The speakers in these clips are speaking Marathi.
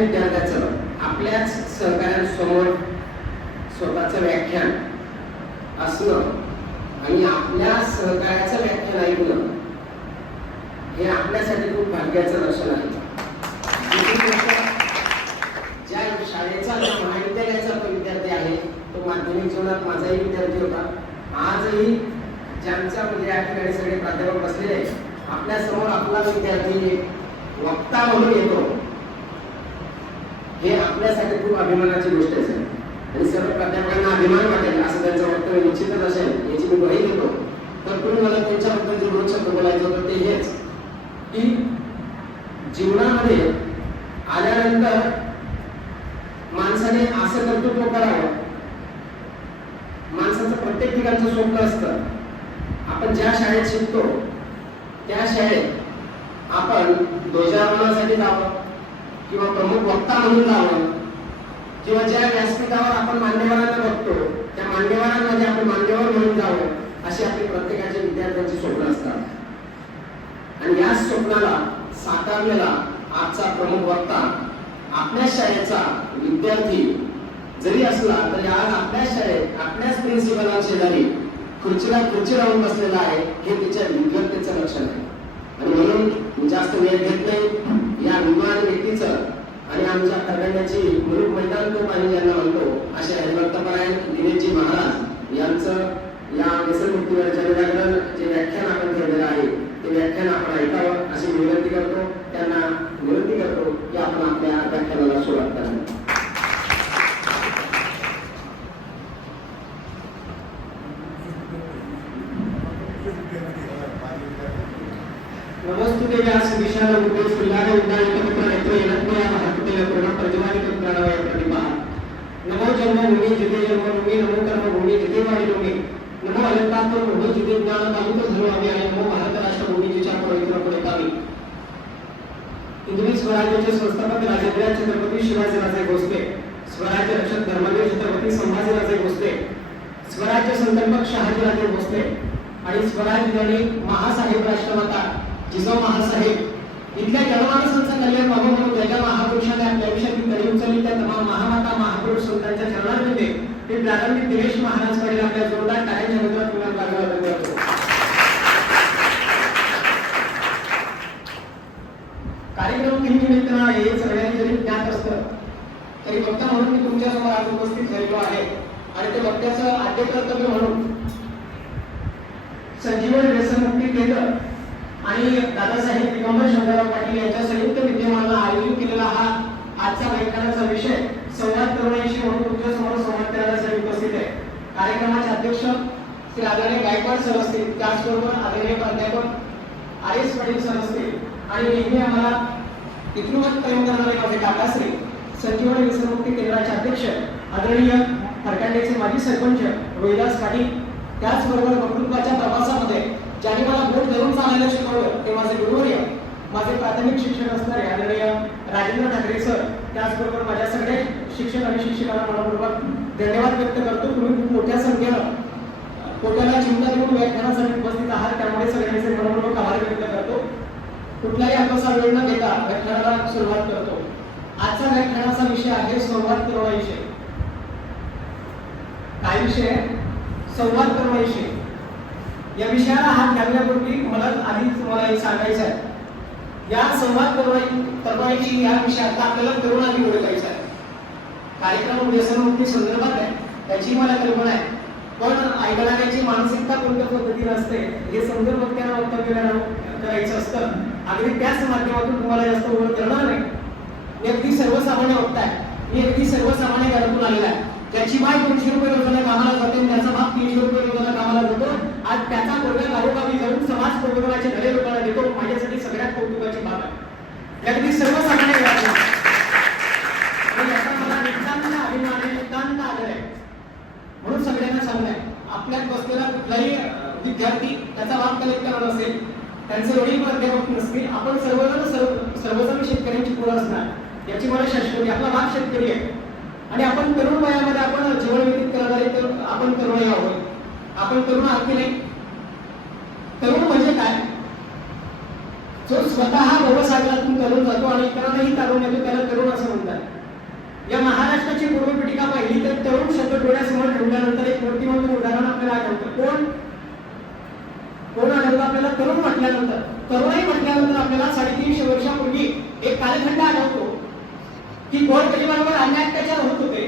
विद्यार्थ्याचं आपल्याच सहकाऱ्यांसमोर स्वतःचं व्याख्यान असणं आणि आपल्या सहकार्याचं व्याख्यान ऐकणं हे आपल्यासाठी खूप भाग्याचं लक्षण आहे. ज्या शाळेचा ज्या महाविद्यालयाचा पण विद्यार्थी आहे तो माध्यमिक जीवनात माझाही विद्यार्थी होता. आजही ज्यांच्या म्हणजे या ठिकाणी सगळे प्राध्यापक बसलेले आहेत आपल्यासमोर आपला विद्यार्थी वक्ता म्हणून येतो. आपल्यासाठी खूप अभिमानाची गोष्ट आहे आणि सर्व प्राध्यापकांना अभिमान वाटेल असं त्यांचं वक्तव्य निश्चितच असेल याची मी ग्वाही देतो. तर तुम्ही मला त्यांच्याबद्दल जे दोन शब्द बोलायचं होतं ते हेच की जीवनामध्ये आल्यानंतर माणसाने असं कर्तृत्व करावं. माणसाचं प्रत्येक ठिकाणचं स्वप्न असतं. आपण ज्या शाळेत शिकतो त्या शाळेत आपण ध्वजारोहणासाठी जावं किंवा प्रमुख वक्ता म्हणून जावं. किंवा ज्या व्यासपीठावर आपण मान्यवरांना बघतो त्या मान्यवरांमध्ये आपण मान्यवर म्हणून जावं अशी आपली प्रत्येकाच्या विद्यार्थ्यांची स्वप्न असतात. आणि या स्वप्नाला साकारलेला आजचा प्रमुख वक्ता आपल्या शाळेचा विद्यार्थी जरी असला तरी आज आपल्या शाळेत आपल्याच प्रिन्सिपला शेजारी खुर्चीला खुर्ची लावून बसलेला आहे हे तिच्या विद्वत्तेचं लक्षण आहे. आणि म्हणून जास्त वेळ घेत नाही. या विमान व्यक्तीचं आणि आमच्या खरगंड्याची मुलूक मैदान तो पाणी ज्यांना म्हणतो अशा हरिभक्तपरायण दिनेशजी महाराज यांचं या व्यसनमुक्तीवर जनजागरण जे व्याख्यान आपण केलेलं आहे ते व्याख्यान आपण ऐकावं अशी विनंती करतो. त्यांना विनंती करतो की आपण आपल्या व्याख्यानाला हिंदवी स्वराज्याचे संस्थापक राजेंद्र छत्रपती शिवाजीराजे भोसले स्वराज्य रक्षक धर्मवीर छत्रपती संभाजीराजे भोसले स्वराज्य संकल्पक शहाजीराजे भोसले आणि स्वराज्य दैनिक महासाहेब राष्ट्रमाता जिजाऊ महासाहेब. इथल्या जनमानसांचं कल्याण व्हावं म्हणून त्याच्या ज्या महापुरुषांनी आपल्या आयुष्यातील तरी उचलली त्या तमाम महामाता महापुरुष संतांच्या चरणांमध्ये ते प्रारंभिक दिनेश महाराज पाटील आपल्या जोरदार टाळ्यांच्या मुद्रात पुन्हा लागला करतो कार्यक्रम आहे हे सगळ्यांनी जरी ज्ञात असतं तरी वक्ता म्हणून मी तुमच्यासमोर आज उपस्थित झालेलो आहे. आणि ते वक्त्याचं आद्य कर्तव्य म्हणून संजीवन व्यसनमुक्ती केंद्र आणि दादासाहेब दिगंबर शंकरराव पाटील यांच्या संयुक्त विद्यमानं आयोजित केलेला हा आजचा व्याख्यानाचा विषय संवाद तरुणाईशी म्हणून तुमच्यासमोर संवाद करण्यासाठी उपस्थित आहे. कार्यक्रमाचे अध्यक्ष श्री आदरणीय गायकवाड सर असतील त्याचबरोबर आदरणीय प्राध्यापक आर एस पाटील सर असतील आणि नेहमी आम्हाला इथूनच प्रेम करणारे माझे काकाश्री संजीवनी व्यसनमुक्ती केंद्राचे अध्यक्ष आदरणीय फरकांडेचे माजी सरपंच रोहिदास पाटील. त्याचबरोबर वक्तृत्वाच्या प्रवासामध्ये ज्यांनी मला बोट धरून चालायला शिकवलं ते माझे गुरुवर्य माझे प्राथमिक शिक्षक असणारे आदरणीय राजेंद्र ठाकरे सर. त्याचबरोबर माझ्या सगळ्या शिक्षक आणि शिक्षकांना मनपूर्वक धन्यवाद व्यक्त करतो. तुम्ही खूप मोठ्या संख्येनं पोटाला चिंता देऊन व्याख्यानासाठी उपस्थित आहात. त्यामुळे सगळ्यांचे मन कुठलाही आपला वेळ न घेता व्याख्यानाला सुरुवात करतो. आजचा व्याख्यानाचा विषय आहे संवाद तरुणाईशी काय विषय संवाद तरुणाईशी या विषयाला हात घालण्यापूर्वी मला आधीच तुम्हाला सांगायचं आहे. या संवाद तरुणाई करवायची या विषयात आपल्याला तरुणांनी ओळखायचा आहे. कार्यक्रम व्यसनमुक्ती संदर्भात आहे. त्याची मला कल्पना आहे. पण ऐकणाऱ्याची मानसिकता कोणत्या पद्धतीने असते हे समजून वक्त्यांना वक्तव्य करायचं असतं. अगदी त्याच माध्यमातून तुम्हाला जास्त ओळख करणार नाही. मी अगदी सर्वसामान्य वक्ता आहे. मी अगदी सर्वसामान्य घरातून आलेला आहे. ज्याची माय दोनशे रुपये रोजाला कामाला जाते आणि त्याचा भाग तीनशे रुपये रोजाला कामाला जातो आज त्याचा मुलगा गावोगावी जाऊन समाज प्रबोधनाचे घरे लोकांना देतो माझ्यासाठी सगळ्यात कौतुकाची बाब आहे. अगदी सर्वसामान्य घरातून आहे. आणि याचा मला नितांत अभिमान आहे नितांत आदर आहे म्हणून सगळ्यांना सांगणं आहे आपल्यात बसलेला कुठलाही अं, विद्यार्थी त्याचा बाप कलेक्टर नसेल त्यांचे वडील प्राध्यापक नसतील. आपण सर्वजण सर्व सर्वजण शेतकऱ्यांची पोरं असणार. याची मला शाश्वती आपला भाग शेतकरी आहे. आणि आपण तरुण वयामध्ये आपण जीवन व्यतीत करणारे तर आपण तरुण आहोत. आपण तरुण आहात की नाही? तरुण म्हणजे काय? जो स्वतः भवसागरातून तरुण जातो आणि इतरांनाही तारून येतो त्याला तरुण असं म्हणतात. या महाराष्ट्राची पूर्वपीठिका पाहिली तर तरुण शब्द डोळ्यासमोर ठेवल्यानंतर एक मूर्तिमंत उदाहरण आपल्याला आठवतं. कोण? कोण आढळतो आपल्याला तरुण म्हटल्यानंतर तरुणाई म्हटल्यानंतर आपल्याला साडेतीनशे वर्षापूर्वी एक कालखंड आढळतो की गोर गरिबांवर अन्याय अत्याचार होत होते.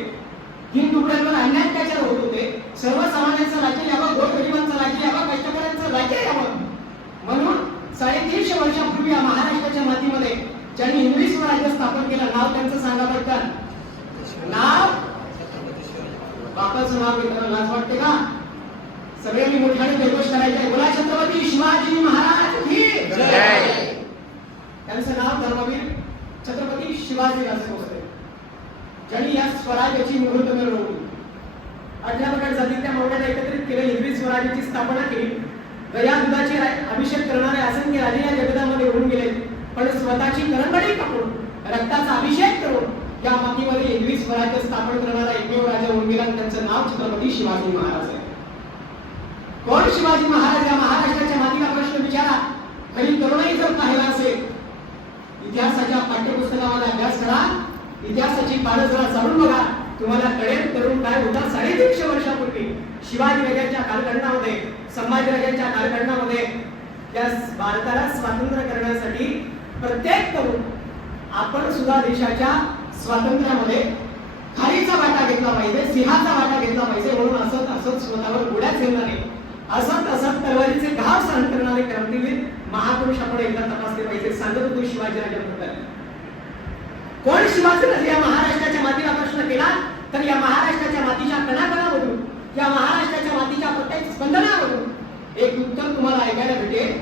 हिंद तुकड्यांवर अन्याय अत्याचार होत होते. सर्वसामान्यांचं राज्य यावं गोर गरिबांचं राज्य यावं कष्टकऱ्यांचं राज्य यावं. म्हणून साडेतीनशे वर्षापूर्वी या महाराष्ट्राच्या मातीमध्ये ज्यांनी इंग्लिश स्वराज्य स्थापन केलं नाव त्यांचं सांगा पटकन नाव? बापाचं नाव घेताना लाज वाटते का? सगळ्यांनी मोठ्याने जयघोष करायचे. बोला छत्रपती शिवाजी महाराज की जय. त्यांचं नाव धर्मवीर छत्रपती शिवाजी भोसले ज्यांनी या स्वराज्याची मुहूर्त मिळवली अठरा प्रकार जातीच्या मौर्याने एकत्रित केले हिंदवी स्वराज्याची स्थापना केली. दया दुधाचे अभिषेक करणारे असंख्य राजे या जगतामध्ये होऊन गेले. पण स्वतःची करंगडी कापून रक्ताचा अभिषेक करून या मातीमध्ये हिंदवी स्वराज्य स्थापन करणारा एकमेव राजा होऊन गेला त्यांचं नाव छत्रपती शिवाजी महाराज आहे. कोण शिवाजी महाराज या महाराष्ट्राच्या मातीला प्रश्न विचारा? खरी तरुणाई जर पाहिला असेल इतिहासाच्या पाठ्यपुस्तकामध्ये अभ्यास करा. इतिहासाची पानं जरा चालून बघा. तुम्हाला कळेल तरुण काय होता? साडेतीनशे वर्षापूर्वी. शिवाजी राजांच्या कालखंडामध्ये संभाजी कालखंडामध्ये त्या भारताला स्वातंत्र्य करण्यासाठी प्रत्येक तरुण आपण सुद्धा देशाच्या स्वातंत्र्यामध्ये खारीचा वाटा घेतला पाहिजे सिंहाचा वाटा घेतला पाहिजे म्हणून असत असत स्वतःवर गोळ्या झेलणारे नाही. तलवारीचे घाव सहन करणारे क्रांतीवीर महापुरुष आपण एकदा तपासले पाहिजे. सांगत होतो शिवाजीराजांबद्दल कोण शिवाजी या महाराष्ट्राच्या मातीला प्रश्न केला तर या महाराष्ट्राच्या मातीच्या कणाकणामधून या महाराष्ट्राच्या मातीच्या प्रत्येक स्पंदनामधून एक उत्तर तुम्हाला ऐकायला भेटेल.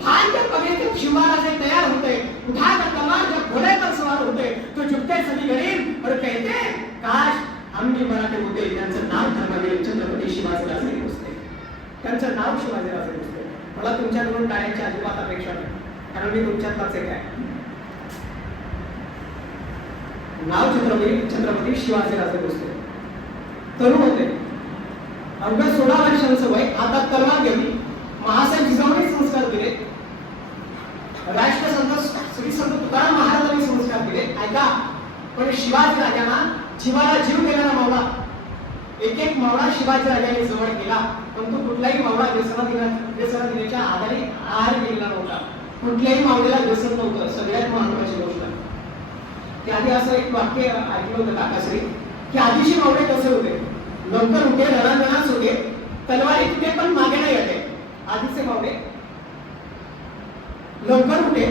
भाग्य बघे तो शिवराजे तयार होते उठा कर कमाल जब घोड़े पर सवार होते तो झुकते सभी गरीब और कहते काश आम्ही मराठे होते त्यांचं नाव धर्मवीर छत्रपती शिवाजीराजे त्यांचं नाव शिवाजीराजे भोसले. मला तुमच्याकडून टाळ्याची अजिबात अपेक्षा नाही. कारण मी तुमच्यातलाच एक आहे. नाव छत्रपती छत्रपती शिवाजीराजे भोसले. तरुण होते. अवघ्या सोळा वर्षांचं वय आता तलवार घेतली महासाहेब जिजाऊने संस्कार दिले. राष्ट्रसंत श्री संत तुकाराम महाराजांनी संस्कार दिले. ऐका. पण शिवाजी राजांना जीवाला जीव केलेला मावळा एक एक मावळा शिवाजी राजांनी जवळ केला परंतु कुठलाही मावळा व्यसन दिना व्यसन दिण्याच्या आधारे आहार गेलेला नव्हता. कुठल्याही मावळ्याला व्यसन नव्हतं. सगळ्यात महत्वाची गोष्ट. त्याआधी असं एक वाक्य ऐकलं होतं काकाश्री की आधीचे मावळे कसे होते? लवकर उठे रणांगणाच होते तलवारी तुटे पण मागे नाही येते आधीचे मावळे. लवकर उठे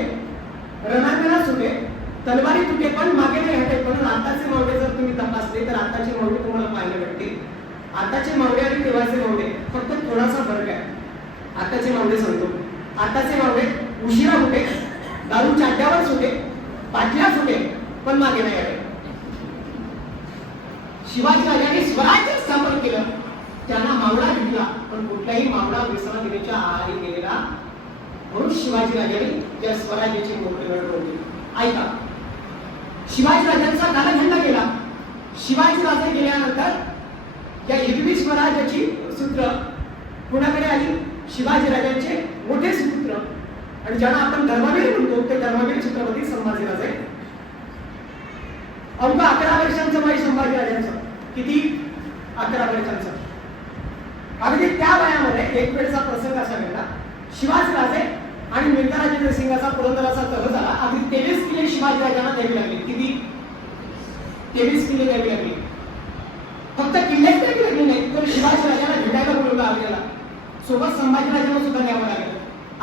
रणांगणाच होते तलवारी तुटे पण मागे नाही हटे. पण आताचे मावडे जर तुम्ही तपासले तर आताचे मावडे तुम्हाला पाहायला भेटतील. आताचे मावडे आणि तेव्हाचे मावडे थोडासा फरक आहे? आताचे मावळे सांगतो. आताचे मावळे उशिरा होते. दारू चाट्यावरच होते. पाटल्याच होते पण मागे नाही आले. शिवाजी राजाने स्वराज्य स्थापन केलं. त्यांना मावळा भेटला पण कुठलाही मावळा विसरा देण्याच्या आहारी गेलेला म्हणून शिवाजी राजाने त्या स्वराज्याची मोकळी घडवली ऐका. शिवाजी राजांचा कालखंड गेला शिवाजी राजे गेल्यानंतर या एकवीस स्वराज्याची सूत्र कुणाकडे आली. शिवाजी राजांचे मोठे सुपुत्र. आणि ज्यांना आपण धर्मवीर म्हणतो ते धर्मवीर छत्रपती संभाजीराजे अवघा अकरा वर्षांचं वय संभाजी राजांचं. किती? अकरा वर्षांचं. अगदी त्या वयामध्ये एक वेळचा प्रसंग असा घडला. शिवाजी राजे आणि मिर्झाराजेंद्र सिंगाचा पुरंदराचा तह झाला. अगदी तेवीस किल्ले शिवाजी राजांना द्यावी लागली. किती? तेवीस किल्ले द्यावी लागली. फक्त किल्लेच द्यावी लागली नाही तर शिवाजी राजांना भेटायला बोलवलं आपल्याला. सोबत संभाजीराजांना सुद्धा न्यावं लागलं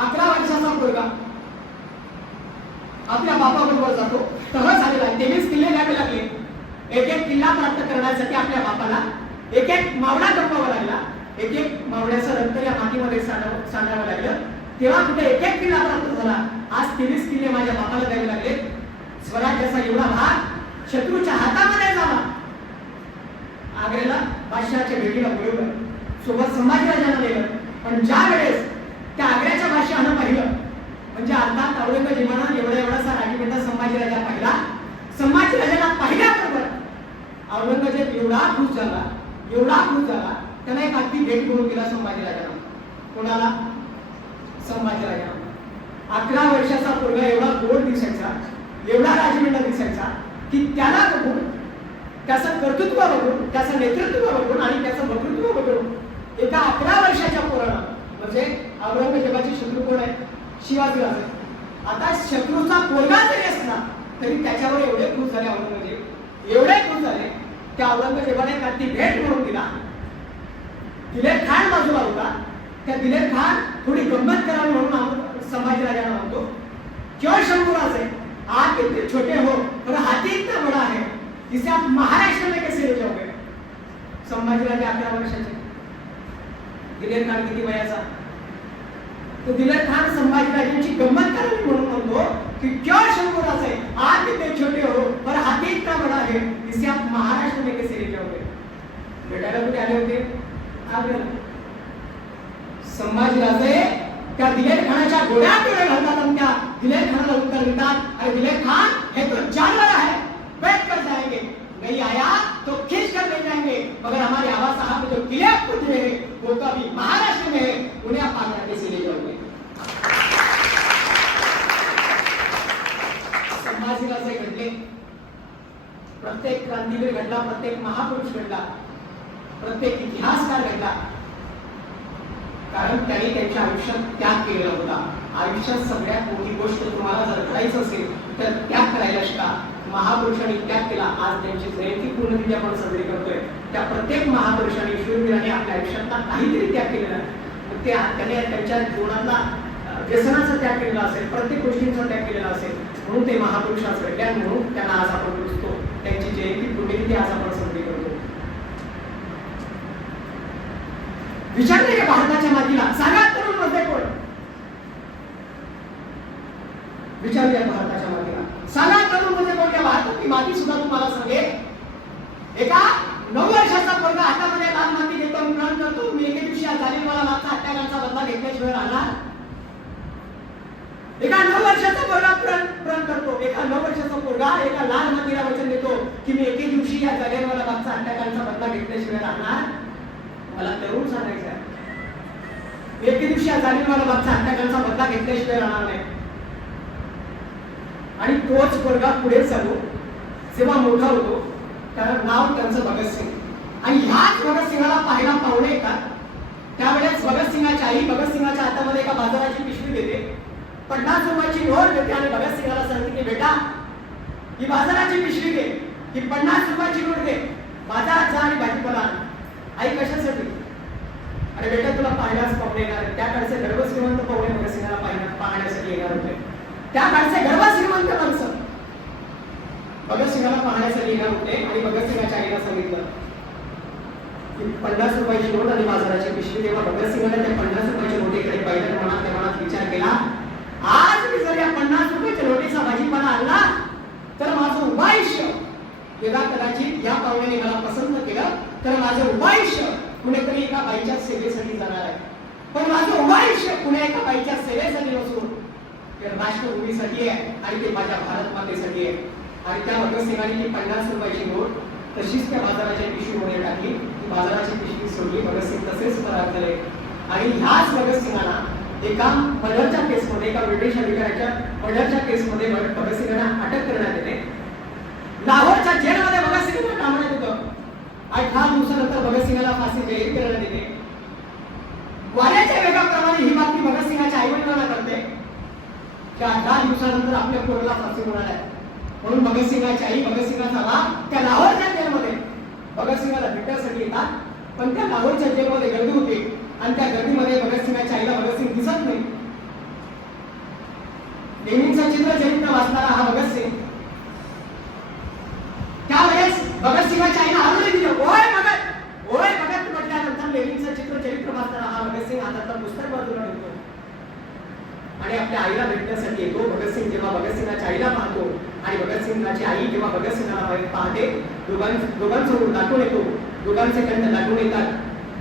अकरा वर्षाचा मुलगा आपल्या बापाबरोबर जातो. तह झालेला तेवीस किल्ले द्यावे लागले. एक एक किल्ला प्राप्त करण्यासाठी आपल्या बापाला एक एक मावळा गमवावा लागला. एक एक मावळ्याचं रक्त या मातीमध्ये सांडावं लागलं. तेव्हा कुठे एक एक किल्ला प्राप्त झाला? आज तेवीस किल्ले माझ्या बापाला द्यावे लागले. स्वराज्याचा एवढा भाग शत्रूच्या हातामध्ये झाला. आग्र्याला बादशहाच्या भेटीला बरोबर सोबत संभाजीराजांना दिलं पण ज्या वेळेस त्या आग्र्याच्या भाषेनं पाहिलं म्हणजे अर्थात औरंगजेबानं एवढा एवढासा संभाजी संभाजीराजा पाहिला. संभाजीराजाला पाहिल्याबरोबर औरंगजेब एवढा खुश झाला एवढा खुश झाला त्याला एक अगदी भेट करून दिला संभाजीराजाला कोणाला? संभाजीराजाला अकरा वर्षाचा पोरगा एवढा गोड दिसायचा एवढा राजविंड दिसायचा की त्याला बघून त्याचं कर्तृत्व बघून त्याचं नेतृत्व बघून आणि त्याचं वक्तृत्व बघून एका अकरा वर्षाच्या पोराला म्हणजे औरंगजेबाचे शत्रू कोण आहे? शिवाजी राजे. आता शत्रूचा पोरगा जरी असला तरी त्याच्यावर एवढे खुश झाले औरंगजेब. एवढे खुश झाले त्या औरंगजेबाने का ती भेट म्हणून दिला. दिलेर खान बाजूला होता. त्या दिलेर खान थोडी गंमत करावी म्हणून आम्ही संभाजीराजांना म्हणतो क्यों शंभूराज आहे आप इतने छोटे हो और हाथी इतना बड़ा है. जिसे आप महाराष्ट्र में कैसे ले जाओगे? संभाजीराजे अकरा वर्षाचे. दिलेर खान किती वयाचा? तो दिलेर खान संभाजीराजांची गंमत करावी म्हणून म्हणतो कि क्यों शंभूराज आहे आज इतने छोटे हो पर हाथी इतना बड़ा है इसे आप महाराष्ट्र में कैसे ले जाओगे भेटायला कुठे आले होते? आग्र्याला. संभाजीराजे त्या दिलेर खानाच्या गोळ्या डोळे घालतात आणि त्या दिलेर खानाला उत्तर देतात. आणि दिलेर खान हे तो जानवर आहे. बैठ कर जाएंगे नहीं आया तो खींच कर ले जाएंगे। मगर हमारे आवाज साहब जो क्लियर कुछ है वो तो अभी महाराष्ट्र में है उन्हें आप आगरा कैसे ले जाओगे। संभाजीराजे घडले प्रत्येक क्रांतीवीर घडला प्रत्येक महापुरुष घडला प्रत्येक इतिहासकार घडला कारण त्यांनी त्यांच्या आयुष्यात त्याग केलेला होता. आयुष्यात सगळ्यात मोठी गोष्ट तुम्हाला जर करायचं असेल तर त्याग करायला शिका. महापुरुषांनी त्याग केला. आज त्यांची जयंती पूर्ण आपण साजरी करतोय. त्या प्रत्येक महापुरुषांनी शूरवीराने आपल्या आयुष्यातला काहीतरी त्याग केलेला त्या त्याने त्यांच्या जीवनातला व्यसनाचा त्याग केलेला असेल प्रत्येक गोष्टींचा त्याग केलेला असेल म्हणून ते महापुरुष आज म्हणून त्यांना आज आपण पुजतो त्यांची जयंती पुण्यतिथी आज आपण साजरी करतो. विचारले का भारताच्या मातीला सांगा तरुणमध्ये कोण? विचारूया भारताच्या मातीला. सांगा तरुणमध्ये कोण? या माती सुद्धा तुम्हाला सांगेल. एका नऊ वर्षाचा पोरगा हातामध्ये लाल माती घेतो आणि करतो मी एके दिवशी झाली मला मागचा अत्याचाराचा बदला घेतल्याशिवाय राहणार. एका नऊ वर्षाचा पोरगा प्रण प्रण करतो. एका नऊ वर्षाचा पोरगा एका लाल मातीला वचन देतो की मी एके दिवशी या जागेवर मला मागचा अत्याचाराचा बदला घेतल्याशिवाय राहणार. मला तरुण सांगायचं आहे एके दिवशी या जागेवर मला मागचा अत्याचाराचा बदला घेतल्याशिवाय राहणार नाही. आणि तोच पोरगा पुढे चालू. जेव्हा मोठा होतो कारण नाव त्यांचं भगतसिंग आणि ह्याच भगतसिंहाला पाहायला पाहुणे येतात त्यावेळेस भगतसिंगाची आई भगतसिंगाच्या हातामध्ये एका बाजाराची पिशवी देते. पन्नास रुपयाची नोट देते आणि भगतसिंगाला सांगते की बेटा ही बाजाराची पिशवी घे ही पन्नास रुपयाची नोट घे. बाजारात जा आणि भाजीपाला आई कशासाठी? अरे बेटा तुला पाहण्यास पाहुणे येणार त्याकडचे त्या काळचे पाहुणे भगतसिंगाला पाहण्या पाहण्यासाठी येणार होते. त्या काळचे गर्भश्रीमंत माणसं भगतसिंहाला पाहण्यासाठी येणार होते आणि भगतसिंहाच्या आईला सांगितलं की पन्नास रुपयाची नोट आणि बाजाराची पिशवी तेव्हा भगतसिंहाने त्या पन्नास रुपयाच्या नोटीकडे पहिल्या मनात त्या मनात विचार केला. आज मी जर या पन्नास रुपयाच्या नोटीचा भाजीपाला आणला तर माझं उभं आयुष्य. यदा कदाचित या पाहुण्याने मला पसंत केलं तर माझं उभं आयुष्य कुणीतरी एका बाईच्या सेवेसाठी जाणार आहे. पण माझं उभं आयुष्य कुण्या एका बाईच्या सेवेसाठी नसून राष्ट्रभूमीसाठी आहे आणि ते माझ्या भारत मातेसाठी आहे. आणि त्या भगतसिंगाने ती पन्नास रुपयाची नोट तशीच त्या बाजाराच्या पिशवीमध्ये टाकली बाजाराची पिशवी सोडली भगतसिंग तसेच फरार झाले. आणि ह्याच भगतसिंगांना एका मर्डरच्या केसमध्ये एका ब्रिटिश अधिकाऱ्याच्या मर्डरच्या केसमध्ये भगतसिंगांना अटक करण्यात येते. लाहोरच्या जेलमध्ये भगतसिंगांना टांगण्यात येतं अठरा दिवसानंतर भगतसिंगाला फाशी जाहीर करण्यात येते. वाऱ्याच्या वेगाप्रमाणे ही बातमी भगतसिंगाच्या आईवडिलांना करते त्या की अठरा दिवसानंतर आपल्या पोराला फाशी होणार आहे म्हणून भगतसिंगाची आई भगतसिंगाचा बाप त्या लाहोरच्या जेलमध्ये. भगतसिंगाला भेटण्यासाठी येतात. पण त्या लाहोरच्या जेलमध्ये गर्दी होती आणि त्या गर्दीमध्ये भगतसिंगाच्या आईला भगतसिंग दिसत नाही. नेहमीचं चित्र चरित्र वाचणारा हा भगतसिंग त्यावेळेस भगतसिंगाच्या आईला हरवले दिलं ओय भगत! ओय भगत! म्हटल्यानंतर लेनिनचं चित्र चरित्र वाचणारा हा भगतसिंग हातातलं पुस्तक बाजूला ठेवतो. आणि आपल्या आईला भेटण्यासाठी येतो. भगतसिंग जेव्हा भगतसिंगाच्या आईला पाहतो आणि भगतसिंगाची आई जेव्हा भगतसिंगाला पाह- पाहते दोघां दोघांसमोर दाखवून येतो. दोघांचे कंठ दाटून येतात.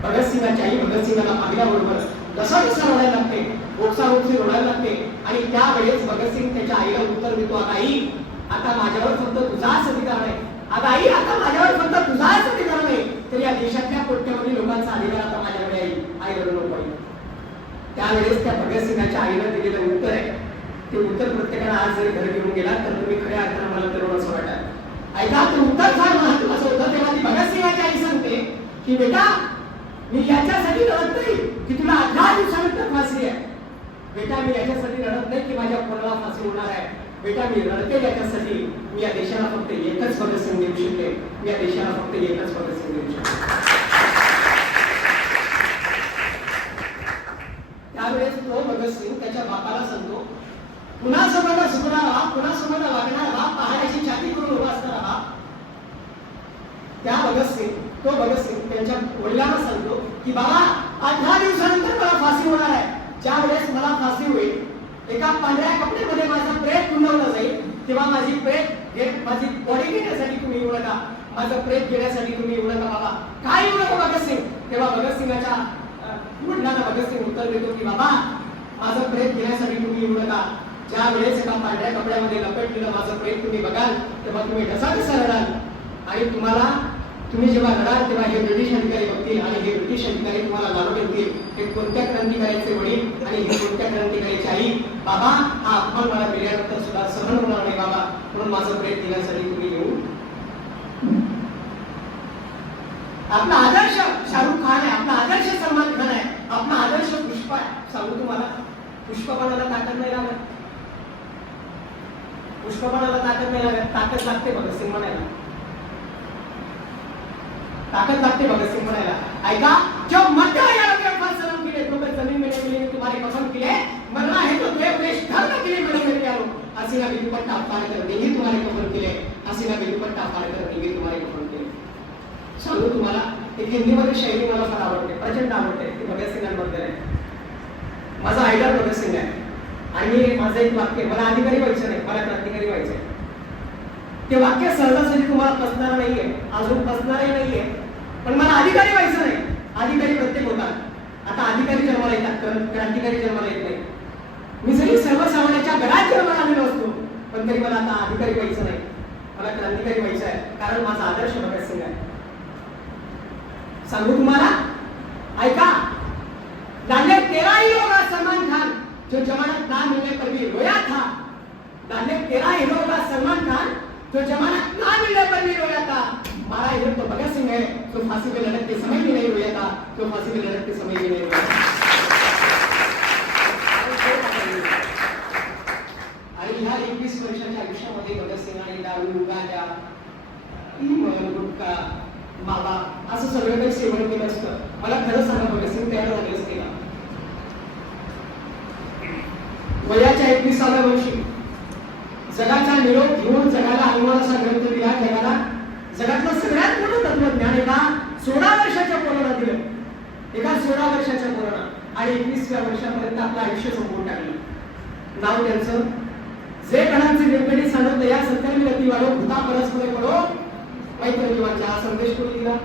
भगतसिंगाची आई भगतसिंगाला पाहिल्याबरोबर जसा जसा रडायला लागते. ओक्सा ओक्सी रडायला लागते. आणि त्यावेळेस भगतसिंग त्याच्या आईला उत्तर देतो आता आई आता माझ्यावर फक्त तुझाच अधिकार आहे. आता आई आता माझ्यावर फक्त तुझाच अधिकार नाही तर या देशातल्या कोट्यवधी लोकांचा अधिकार आता माझ्याकडे आई आई रडू त्यावेळेस त्या भगतसिंगाच्या आईला दिलेलं उत्तर आहे. ते उत्तर प्रत्येकाला आज जरी घरी घेऊन गेला तर तुम्ही खऱ्या अर्थानं मला तरुण असं वाटत. ऐका ते उत्तर फार महत्वाचं होतं तेव्हा ती भगतसिंहाची आई सांगते की बेटा मी याच्यासाठी लढत नाही की तुला अठरा दिवसानंतर फाशी आहे. बेटा मी याच्यासाठी लढत नाही की माझ्या पोराला फाशी होणार आहे. बेटा मी लढते याच्यासाठी. मी या देशाला फक्त एकच भगतसिंग देऊ शकते मी या देशाला फक्त एकच भगतसिंग देऊ शकते त्यावेळेस तो भगतसिंग त्याच्या बापाला सांगतो पुन्हा समजा सुकणारा पुन्हा समजा वागणारा पहाड्याची छाती करून उभा असणारा हा त्या भगतसिंग तो भगतसिंग त्यांच्या वडिलांना सांगतो की बाबा अठरा दिवसानंतर मला फाशी होणार आहे. ज्या वेळेस मला फाशी होईल एका पांढऱ्या कपड्यामध्ये माझा प्रेत कुंडवलं जाईल तेव्हा माझी प्रेत माझी बॉडी घेण्यासाठी तुम्ही येऊ नका. माझं प्रेत घेण्यासाठी तुम्ही येऊ नका बाबा. काय येऊ नका भगतसिंग? तेव्हा भगतसिंगाच्या वडिलांना भगतसिंग उत्तर देतो की बाबा माझं प्रेत घेण्यासाठी तुम्ही येऊ नका. ज्या वेळेस एका पांढऱ्या कपड्यामध्ये लपेटलेलं माझं प्रेम तुम्ही बघाल तेव्हा तुम्ही कसा कसा रडाल आणि तुम्हाला तुम्ही जेव्हा रडाल तेव्हा हे ब्रिटिश अधिकारी बघतील आणि हे ब्रिटिश अधिकारी तुम्हाला लालू येतील हे कोणत्या क्रांतिकार्याचे वडील आणि हे कोणत्या क्रांतिकार्याची आई? बाबा हा अपमान मला मिळाल्यानंतर सुद्धा सहन होणार नाही बाबा. म्हणून माझं प्रेम देण्यासाठी तुम्ही येऊ. आपला आदर्श शाहरुख खान आहे आपला आदर्श सलमान खान आहे आपला आदर्श पुष्पा आहे. सांगू तुम्हाला पुष्पपणाला ताकद नाही लागत. पुष्पपणाला ताकद नाही लागत ताकद लागते भगतसिंग म्हणायला. ताकत लागते भगत सिंह म्हणायला. ऐका जो मध्य तो जमीन में नहीं मिलेंगे तुम्हारे कसम मरना है तो देव देश धर्म के लिए मेरे हसीना कर देंगे तुम्हारे कफन के लिए हसीना भी दुपट्टा कर देंगे तुम्हारे कफन के लिए सांगू तुम्हाला एक हिंदीमध्ये शैली मला फार आवडते प्रचंड आवडते ती भगतसिंगांबद्दल आहे. माझा आयडॉल भगतसिंग आहे. आणि माझं एक वाक्य मला अधिकारी व्हायचं नाही मला क्रांतिकारी व्हायचं आहे ते वाक्य सहजासहजी तुम्हाला पसणार नाहीये अजून पसणारही नाहीये पण मला अधिकारी व्हायचं नाही. अधिकारी प्रत्येक होता आता अधिकारी जन्माला येतात क्रांतिकारी जन्माला येत नाही. मी जरी सर्वसामान्याच्या घरात जन्माला आलेलो असतो पण तरी मला आता अधिकारी व्हायचं नाही. मला क्रांतिकारी व्हायचं आहे कारण माझा आदर्श भगतसिंग आहे. सांगू तुम्हाला? ऐका जो जमानत ना मिलने पर भी रोया था डाले तेरा ही होगा सलमान खान, जो जमानत ना मिलने पर भी रोया था। हमारा हीरो तो भगत सिंह है, जो फांसी पे लड़कते समय भी नहीं रोया था, जो फांसी पे लड़कते समय भी नहीं रोया आणि ह्या एकवीस वर्षाच्या आयुष्यामध्ये भगतसिंग आणि दारू गांजा मावा असं सगळं काही सेवन केलं असतं मला खरं सांगा तयार वयाच्या एकविसाव्या वर्षी जगाचा निरोप घेऊन जगाला अनुमान असा ग्रंथ दिला जगाला जगातलं सगळ्यात मोठं तत्वज्ञान एका सोळा वर्षाच्या पोराला दिलं. एका सोळा वर्षाच्या पोराला आणि एकवीसव्या वर्षापर्यंत आपलं आयुष्य संपवून टाकलं. नाव त्यांचं? जे कणांचे निर्मिती सांगत या सत्कर्मी गती वाढो भूता परस्पर पडो. मैत्र वाचा हा संदेश कोणी दिला?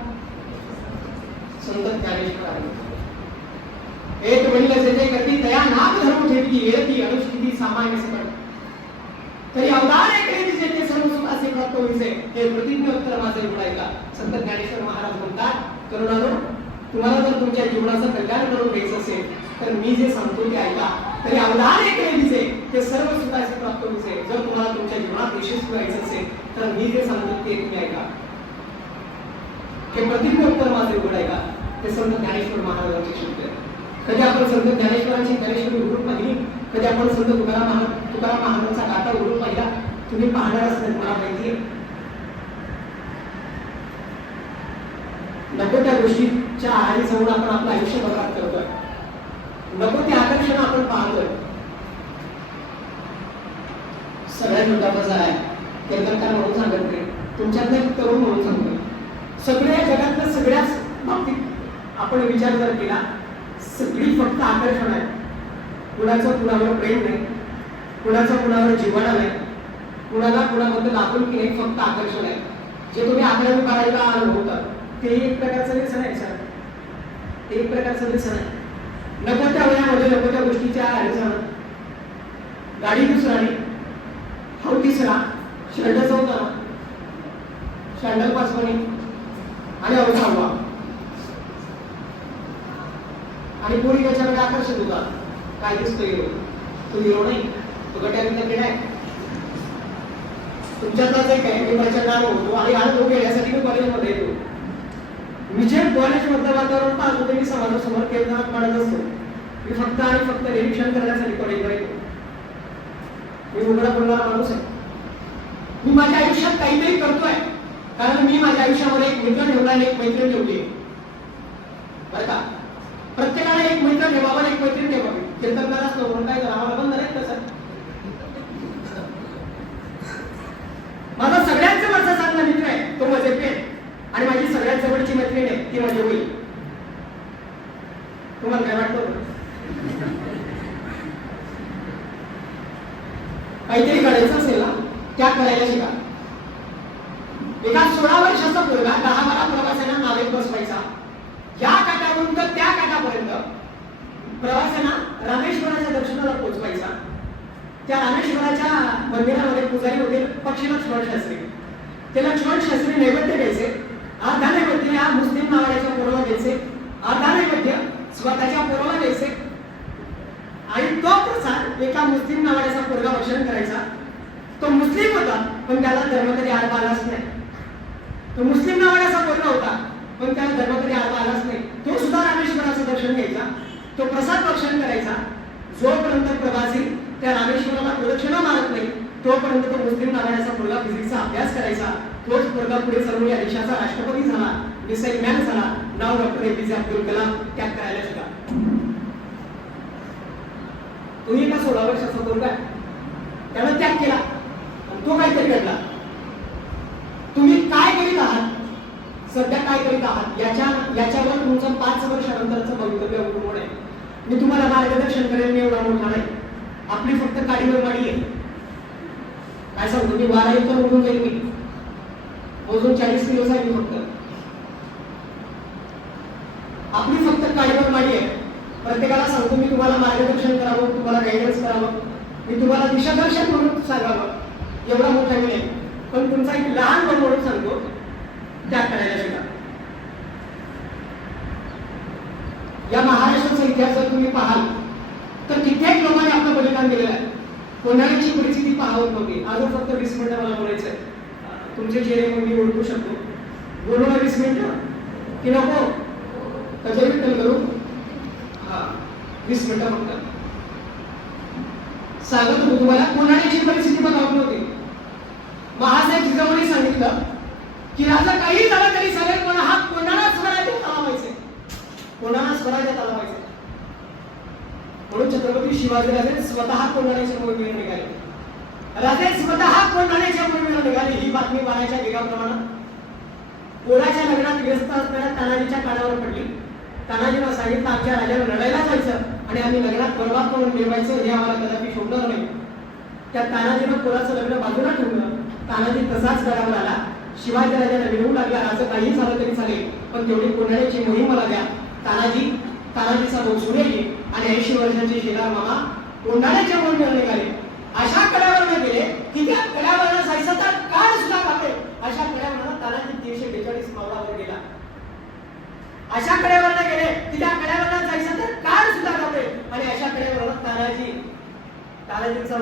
संत ज्ञानेश्वर एक जे गती तया नाम धर्म ठेवली येती अनुष्ठिती सामान्य सकट तरी अवतार एक दिसे ते सर्व सुखाचे प्राप्त होईचे हे प्रतिज्ञ उत्तर माझे उडायला संत ज्ञानेश्वर महाराज म्हणतात तरुणानो तुम्हाला जर तुमच्या जीवनाचं कल्याण करून घ्यायचं असेल, तर मी जे सांगतो ते ऐका. तरी अवधान एक दिसे ते सर्व सुखाचे प्राप्त होईचे जर तुम्हाला तुमच्या जीवनात यशस्वी व्हायचं असेल, तर मी जे सांगतो ते तुम्ही ऐका. हे प्रतिज्ञ उत्तर माझे उघड ऐका. ते संत ज्ञानेश्वर महाराजांचे शब्द कधी आपण संत ज्ञानेश्वरांची ज्ञानेश्वरी उघडून पाहिली? कधी आपण संत तुकाराम महाराज तुकाराम महाराजांचा गाथा उघडून पाहिला? तुम्ही पाहणारच नाही मला माहिती नको त्या गोष्टीच्या आहारी जाऊन आपण आपलं आयुष्य बरबाद करतोय. नको ते आकर्षण आपण पाहतोय. सगळ्यात मोठा मजा आहे केंद्रकार म्हणून सांगत नाही. तुमच्यातले तरुण म्हणून सांगतोय. सगळ्या जगातल्या सगळ्याच बाबतीत आपण विचार जर केला सगळी फक्त आकर्षण आहे. कुणाचं कुणावर प्रेम नाही कुणाचं कुणावर जीवना नाही कुणाला कुणाबद्दल आपुलकी नाही फक्त आकर्षण आहे. जे तुम्ही अकरावी बारावीला अनुभवतात ते एक प्रकारचं व्यसन आहे सर. ते एक प्रकारचं व्यसन आहे. नको त्या वयामध्ये नको त्या गोष्टीच्या अडचण. जाणं गाडी दुसराणी हाऊ तिसरा शर्ट चौथा शँडल पाचपणी आणि अवसावा आणि पोरी त्याच्याकडे आकर्षित होता काय दिसतो हिरो तो हिरो नाही. तो गट्यातला किडा आहे तुमच्यातलाच एक आहे मी प्रचंड होतो. आणि आज तो घेण्यासाठी मी कॉलेजमध्ये येतो. मी जे कॉलेज मधलं वातावरण पाहतो ते मी समाजासमोर केंद्रात पाडत असतो. मी फक्त आणि फक्त निरीक्षण करण्यासाठी कॉलेजला येतो. मी उघडा बोलणारा माणूस आहे. मी माझ्या आयुष्यात काहीतरी करतोय. कारण मी माझ्या आयुष्यामध्ये एक मित्र ठेवला आणि एक मैत्रीण ठेवली. बरं का? प्रत्येकाला एक मित्र ठेवावा एक मैत्रीण ठेवावी कीर्तनकार असतो म्हणून काय करा आम्हाला बंद नाही तसं माझा सगळ्यात जवळचा चांगला मित्र आहे तो माझे पेन आणि माझी सगळ्यात जवळची मैत्रीण आहे ती माझी होईल तुम्हाला काय वाटतं? काहीतरी करायचं असेल ना त्या करायला शिका. एका सोळा वर्षाचा मुलगा दहा बारा प्रवाशांना नावेत बसवायचा. या काठावरून तर त्या काठापर्यंत. प्रवाशांना रामेश्वराच्या दर्शनाला पोहोचवायचा त्या रामेश्वराच्या मंदिरामध्ये पुजारी होते पक्षी लक्ष्मण शास्त्री. ते लक्ष्मण शास्त्री नैवेद्य द्यायचे. अर्धा नैवेद्य या मुस्लिम नावाड्याच्या पोराला द्यायचे. अर्धा नैवेद्य स्वतःच्या पोराला द्यायचे. आणि तो प्रसाद एका मुस्लिम नावाड्याचा पोरगा भक्षण करायचा. तो मुस्लिम होता पण त्याला धर्म कधी आडवा आलाच नाही. तो मुस्लिम नावाड्याचा पोरगा होता. पण त्या धर्म आता आलाच नाही. तो सुद्धा रामेश्वराचं दर्शन घ्यायचा. तो प्रसाद भक्षण करायचा. जोपर्यंत प्रवासी त्या रामेश्वराला प्रदक्षिणा मारत नाही तोपर्यंत तो मुस्लिम नारायणाचा मुलगा फिजिक्सचा अभ्यास करायचा. तोच मुलगा पुढे सर्व या देशाचा राष्ट्रपती झाला. मिसाईल मॅन झाला. नाव डॉक्टर एपीजे अब्दुल कलाम त्याग करायला शिका तुम्ही का सोळा वर्षाचा पोरगा आहे? त्यानं त्याग केला. तो काहीतरी घडला. तुम्ही काय करीत आहात? सध्या काय करीत आहात? याच्या याच्यावर तुमचं पाच वर्षानंतरचं भवितव्य अवलंबून आहे. मी तुम्हाला मार्गदर्शन करेन मी एवढा मोठा नाही. आपली फक्त काडीवर माडी आहे. काय सांगतो मी बारा एकर उडून जाईल मी. अजून चाळीस किलो आहे फक्त. आपली फक्त काडीवर माडी आहे. प्रत्येकाला सांगतो मी तुम्हाला मार्गदर्शन करावं तुम्हाला गायडन्स करावं. मी तुम्हाला दिशादर्शन म्हणून सांगावं. एवढा मोठा मी नाही. पण तुमचा एक लहान म्हणून सांगतो त्या करायला या महाराष्ट्राचा इतिहास जर तुम्ही पाहाल तर कित्येक लोकांनी आपलं बलिदान दिलेलं आहे. कोणाची परिस्थिती पाहावं नव्हती अजून फक्त वीस मिनिटं मला बोलायचं आहे. तुमचे चेहरे मग मी ओळखू शकतो. बोलू ना वीस मिनिटं? की नको? कधी विठ्ठल करू? हा वीस मिनिटं फक्त. सांगत होतो तुम्हाला कोणाची परिस्थिती बघावत नव्हती महासाहेब जिजाऊने सांगितलं की राजा काही झालं तरी चालेल पण हा कोणाला स्वराज्यात आला कोणाला स्वराज्यात आला म्हणून छत्रपती शिवाजीराजे स्वतः कोणाच्या मोहिमेवर निघाले. राजे स्वतः कोणाच्या मोहिमेवर निघाले ही बातमी बाळाच्या वेगाप्रमाणे. कोणाच्या लग्नात व्यस्त असताना तानाजीच्या कानावर पडली. तानाजीनं सांगितलं आमच्या राजाला लढायला जायचं आणि आम्ही लग्नात परवा करून मिळवायचं हे आम्हाला कदापि शोधणार नाही. त्या तानाजीनं कोणाचं लग्न बाजूला ठेवलं. तानाजी तसाच गडावर आला. शिवाजी राजाला विनवू लागला असं काही झालं तरी चालेल. पण तेवढी कोणाची मोहीम मला द्या. तानाजी तानाजीचा भाऊ सुनेली आणि ऐंशी वर्षाचे शेलार मामा कोंढाण्याच्या मोहिमेवर निघाले. अशा कड्यावरनं गेले की त्या कड्यावरनं साईसाचा काळ सुद्धा कापे अशा कड्यावरनं तानाजी तीनशे बेचाळीस मावळावर गेला. अशा कड्यावर गेले की त्या कड्यावर जायचं तर काळ सुद्धा कापे आणि अशा कड्यावर तानाजी तानाजीचा